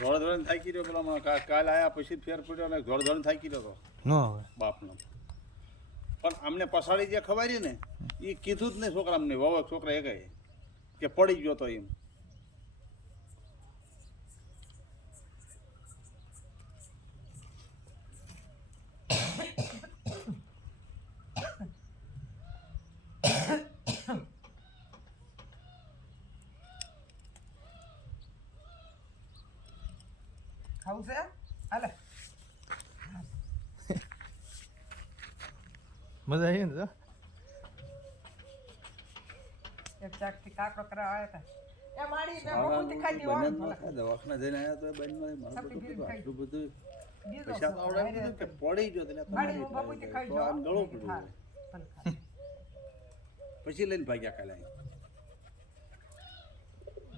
ધોળ થાકી રહ્યો પેલા કાલ આયા પછી ફેર પડ્યો ને ધોળ થાકી રહ્યો ન હવે બાપનો પણ અમને પસાડી જે ખવારી ને એ કીધું જ નહીં છોકરા અમને વાવ છોકરા એ કહે કે પડી ગયો તો એમ ખાવું છે હાલે મજા આવી ને એક ચાકથી કાકરો કરવા આવ્યા હતા એ માડી ને બહુ ખાધી હોય દવાખાના જઈને આવ્યા તો બેન આટલું બધું પૈસા તો આવડે કીધું કે પડી ગયો એટલે માડી બબુતી ખાઈ જો આમ ગળો પડ્યો પછી લઈને ભાગ્યા કાલે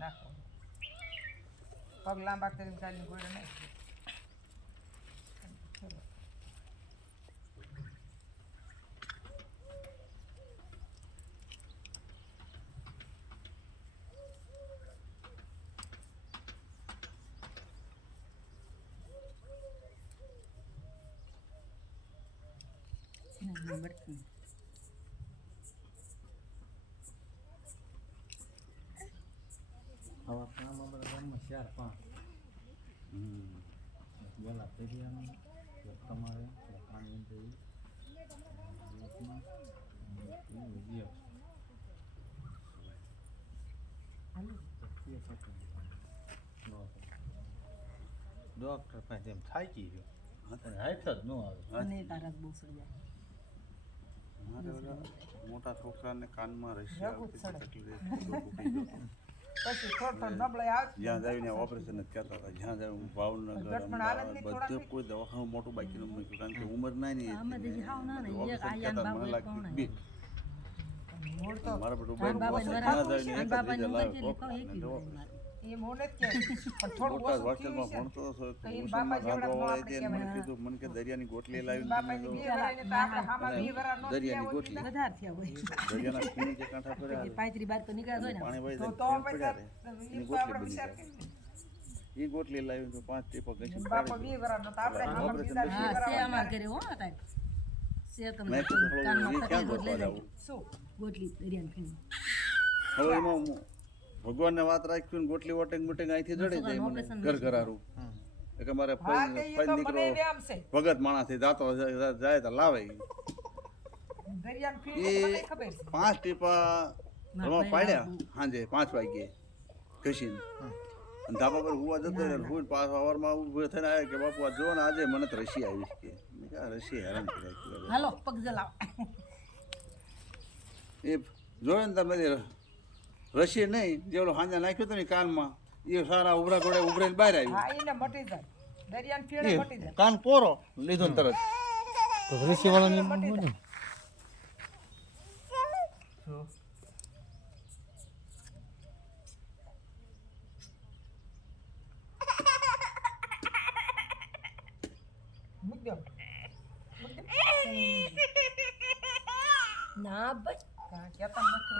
નાખો પગ લાંબા કરીને કાઢી ગોળે નહીં હવે કામ બધા ગામમાં 4-5 વેલા ફેરિયાનું તમારે પાણી જઈ ડોક્ટર પાસે એમ થાકી ગયો હાઈટ જ ન આવે તારા બહુ સડી જાય મારે ઓલા મોટા છોકરાને કાનમાં રસી આવતી પછી થોડો નબળાઈ આવતી જ્યાં જઈને ઓપરેશન જ કરતા હતા જ્યાં જાય ભાવનગર બધે કોઈ દવાખાનું મોટું બાકી ન મૂક્યું કારણ કે ઉંમર નાની મને લાગતી બીક મારા બધું એ મોને જ કે પણ થોડું હોસ્ટેલમાં ભણતો હતો મને કીધું મને કે દરિયાની ગોટલી લાવી દરિયાની ગોટલી દરિયાના ખીણ જે કાંઠા પડ્યા એ ગોટલી લાવી તો 5 ટીપો ઘસી બાપા 20 વર્ષનો તો આપણે હવે એમાં ભગવાનને વાત રાખ્યું ગોટલી વોટિંગ મિટિંગ અહીંથી જડે જાય મને ઘર ઘરારું કે મારે દીકરો ભગત માણસ જાતો જાય તો લાવે એ 5 ટીપા રમા પાડ્યા સાંજે 5 વાગ્યે ઘસીને અને ધાબા પર હુવા જતો રહ્યો હું પાછો અવારમાં ઊભો થઈને આવ્યા કે બાપુ આ જો ને આજે મને તો રસી આવી કે રસી હેરાન કર્યા હાલો પગ જલાવ એ જોયો ને તમે રસી નહીં જેવડો હાંજા નાખ્યું હતું ને કાનમાં એ સારા ઉભરા ઘોડે ઉભરાઈને બહાર આવ્યું હા એને મટી જાય દરિયાન ફેડે મટી જાય કાન પોરો લીધો ને તરત તો ઋષિ વાળાની મૂક દો ના બસ કેતા નથી